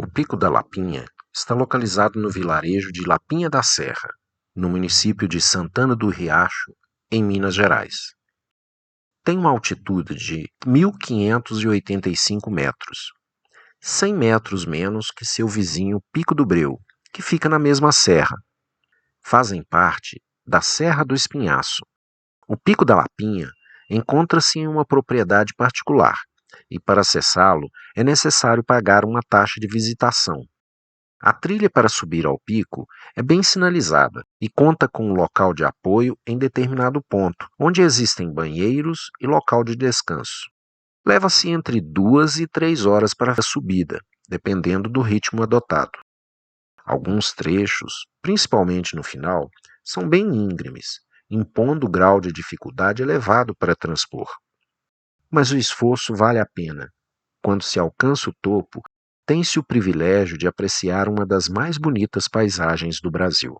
O Pico da Lapinha está localizado no vilarejo de Lapinha da Serra, no município de Santana do Riacho, em Minas Gerais. Tem uma altitude de 1.585 metros, 100 metros menos que seu vizinho Pico do Breu, que fica na mesma serra. Fazem parte da Serra do Espinhaço. O Pico da Lapinha encontra-se em uma propriedade particular e, para acessá-lo, é necessário pagar uma taxa de visitação. A trilha para subir ao pico é bem sinalizada e conta com um local de apoio em determinado ponto, onde existem banheiros e local de descanso. Leva-se entre 2 e 3 horas para a subida, dependendo do ritmo adotado. Alguns trechos, principalmente no final, são bem íngremes, impondo grau de dificuldade elevado para transpor. Mas o esforço vale a pena. Quando se alcança o topo, tem-se o privilégio de apreciar uma das mais bonitas paisagens do Brasil.